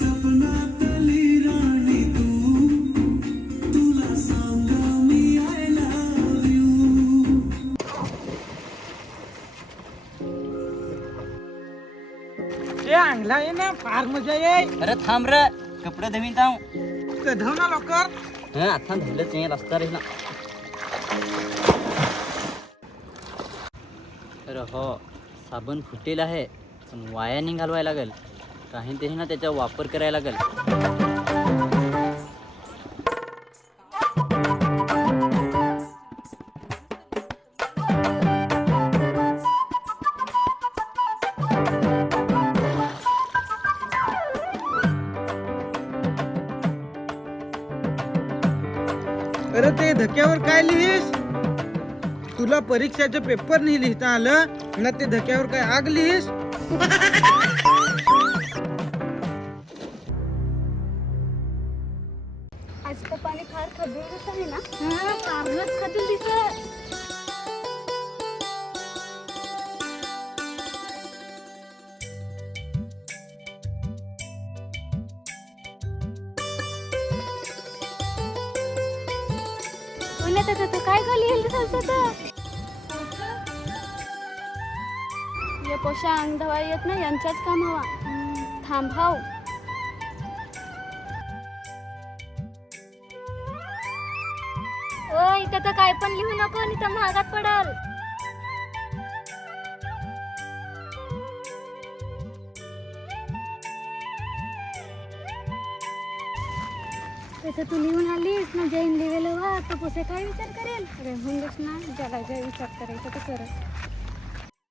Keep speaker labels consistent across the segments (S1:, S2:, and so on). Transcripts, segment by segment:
S1: सपनातली राणी तू. तुला सांग मी I love you
S2: ते आणला आहे ना फार मजा येईल
S3: अरे थांब रे कपडे धुवीन थांब.
S2: कधव ना लवकर.
S3: हं आता धुलंच नाही रस्ता रे ना अरे हो साबण फुटेल आहे पण वाया नाही घालवायला लागेल. काही तरी ना त्याचा वापर करायला लागेल.
S2: अरे ते धक्क्यावर काय लिहिस? तुला परीक्षाचं पेपर नाही लिहिता आलं ना ते धक्क्यावर काय आग लिहिस?
S4: पुण्यात आता तू काय गली येईल तर? ये पोषा अंग येत ना यांच्याच काम हवा. थांबाव ओ इथं तर काय पण लिहू नको आणि तर महागात पडल. इथं तू लिहून आलीस ना जैन लिहिलेलं वा तर पुसे काय विचार करेल? अरे होऊनच ना ज्याला जे विचार करायचा तो करत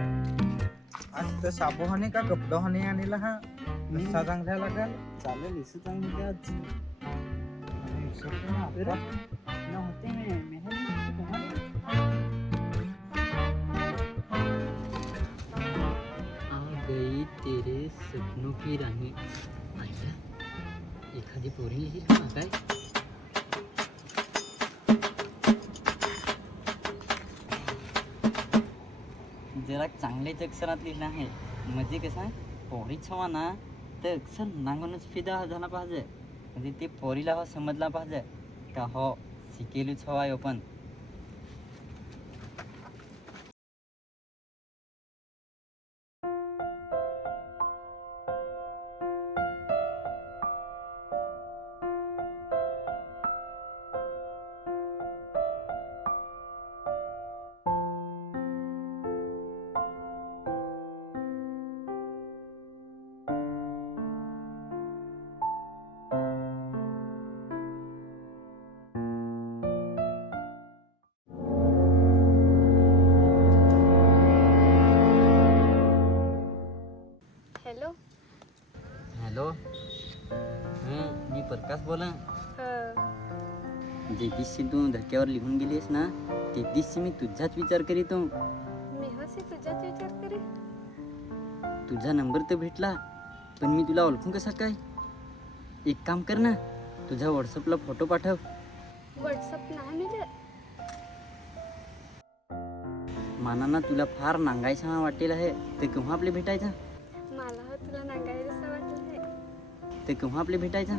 S2: आज तर साबुहाने का कपडाहाने आणला हा? रस्ता चांगला लागल?
S3: चालेल इसं चांगलं आज ना होते मैं गई तेरे सपनों की रानी. आईला एखादी पोरी येईल का काय जरा चांगल्याच अक्षरात लिहिलं आहे. म्हणजे कसं? आहे पोरी छवा ना तर अक्षर नांगूनच फिदा झाला पाहिजे. म्हणजे ते पोरीला हो समजला पाहिजे. का हो शिकेलू छवा आहे पण. प्रकाश बोला. जे दिवशी तू धक्क्यावर लिहून गेलीस ना ते दिवशी मी तुझाच विचार करीतो.
S4: मी हसी तुझ्याच विचार करी.
S3: तुझा नंबर तर भेटला पण मी तुला ओळखून कसा काय? एक काम कर ना तुझ्या व्हॉट्सअपला फोटो पाठव.
S4: व्हॉट्सअप नाही मिळत.
S3: मानांना तुला फार नांगायचा वाटेल आहे ते केव्हा आपले भेटायचा?
S4: मला तुला नांगायला असं वाटलं आहे.
S3: ते केव्हा आपले भेटायचा?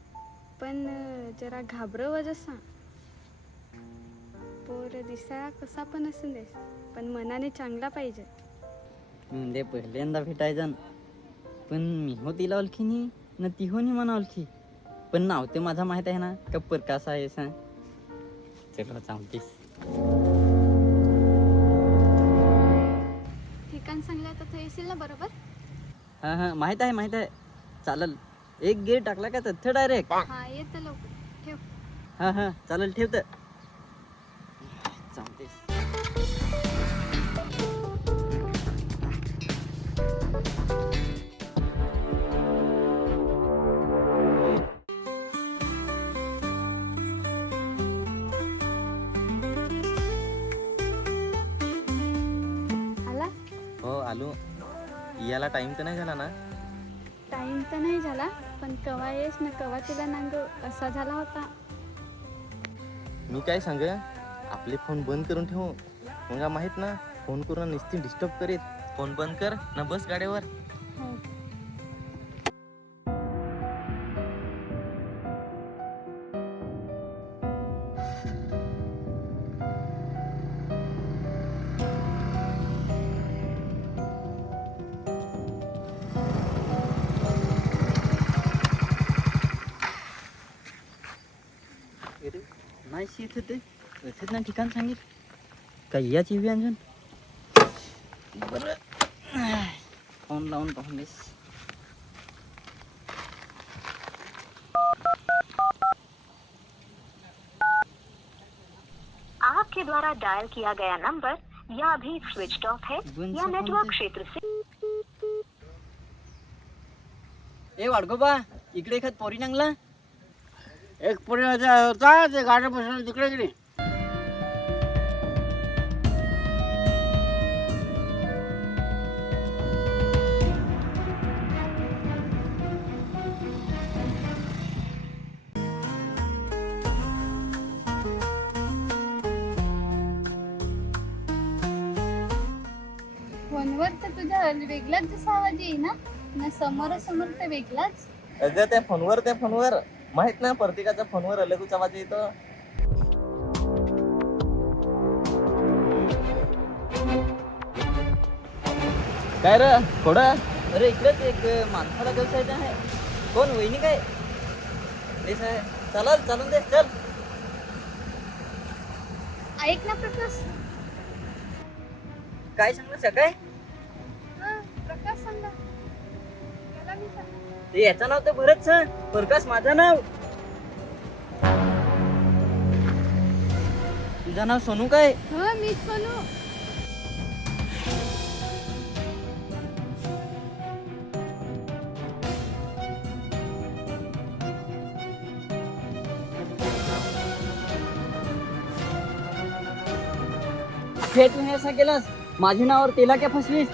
S4: पण जरा घाबरव जसा. पोर दिसा कसा पण असू दे पण मनाने चांगला पाहिजे.
S3: म्हणजे पहिल्यांदा भेटायचा न. पण मी हो तिला ओळखी नाही ना ती हो नाही मला ओळखी. पण नाव ते माझा माहीत आहे ना का प्रकाश आहे सांग चलो चालतीस
S4: ठिकाण सांगलं तर ते येशील ना बरोबर?
S3: हां हां माहीत आहे माहीत आहे. चालेल. एक गेट टाकला का तर डायरेक्ट
S4: हा येतं लवकर. ठेव.
S3: हां हां चालेल ठेवतं चालतेस
S4: आला?
S5: हो आलो. याला टाइम तर नाही झाला ना?
S4: टाइम तर नाही झाला. पण कवा येस ना कवा तुला नांग असा झाला होता.
S5: मी काय सांग? आपले फोन बंद करून ठेवू. मग माहीत ना फोन करून निस्ती डिस्टर्ब करीत. फोन बंद कर ना बस गाड्यावर
S4: हो.
S3: शेत होते असंच ना ठिकाण सांगित काय याच येऊया अजून बरं फ़ोन लावून पाहून बेस
S6: आपके द्वारा डायल किया गया नंबर या अभी स्विच ऑफ़ है या नेटवर्क क्षेत्र से
S3: ए वाडगोबा इकडे एखाद पोरी नांगला?
S7: एक पुढे होता ते गाड्या बसून तिकडे गेली.
S4: फोनवर तर तुझा वेगळाच जसा आवाज येई ना ना समोरासमोर तर वेगळाच.
S5: अगं त्या फोनवर त्या फोनवर. माहीत ना प्रत्येकाच्या फोनवर अलगच आवाज येतो काय र थोडं
S3: अरे इकडेच एक माणसाला व्यवसाय आहे. कोण वहिनी काय? आहे चालल चालून दे चल.
S4: ऐक ना प्रकाश.
S3: काय सांगलं काय
S4: हा प्रकाश सांगा त्याला मी सांग
S3: ते याचं नाव तर भरत सर प्रकाश माझं नाव. तुझं नाव सोनू काय?
S4: हो मीच बोलू
S3: हे तू हे असं केलंस? माझ्या नावावर तेला काय फसवीस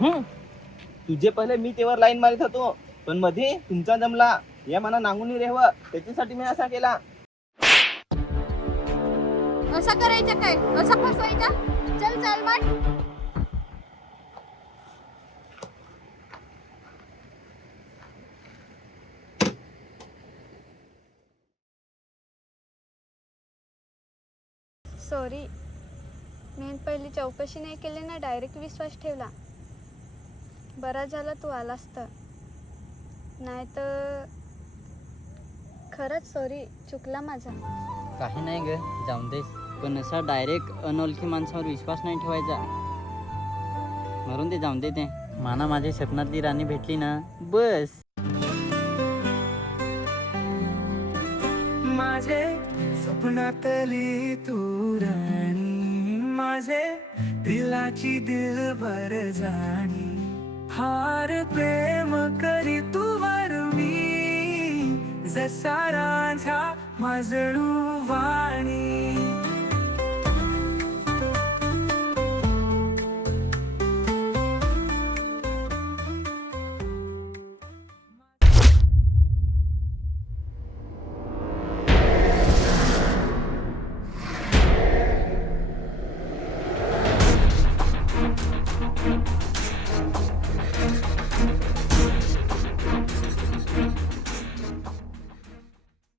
S5: हम्म. तुझे पहिले मी तेवर लाईन मारत होतो. पण मध्ये तुमचा जमला. या मना नांगून रेव. त्याच्यासाठी मी असा केला.
S4: असा करायचा काय? असा फसवायचा? चल चल वाट सॉरी मी पहिली चौकशी नाही केली ना डायरेक्ट विश्वास ठेवला. बरा झाला तू आलास तर. नाही तर खरंच सॉरी चुकला माझा.
S3: काही नाही ग जाऊन दे. पण असा डायरेक्ट अनोळखी माणसावर विश्वास नाही ठेवायचा. मरून ते जाऊन दे ते. माना माझ्या स्वप्नातली राणी भेटली ना. बस.
S1: माझे स्वप्नातली तू राणी. माझे दिलाची दिलभर जाणी. फार प्रेम करी तू मी. जसा राझा माझळू वाणी.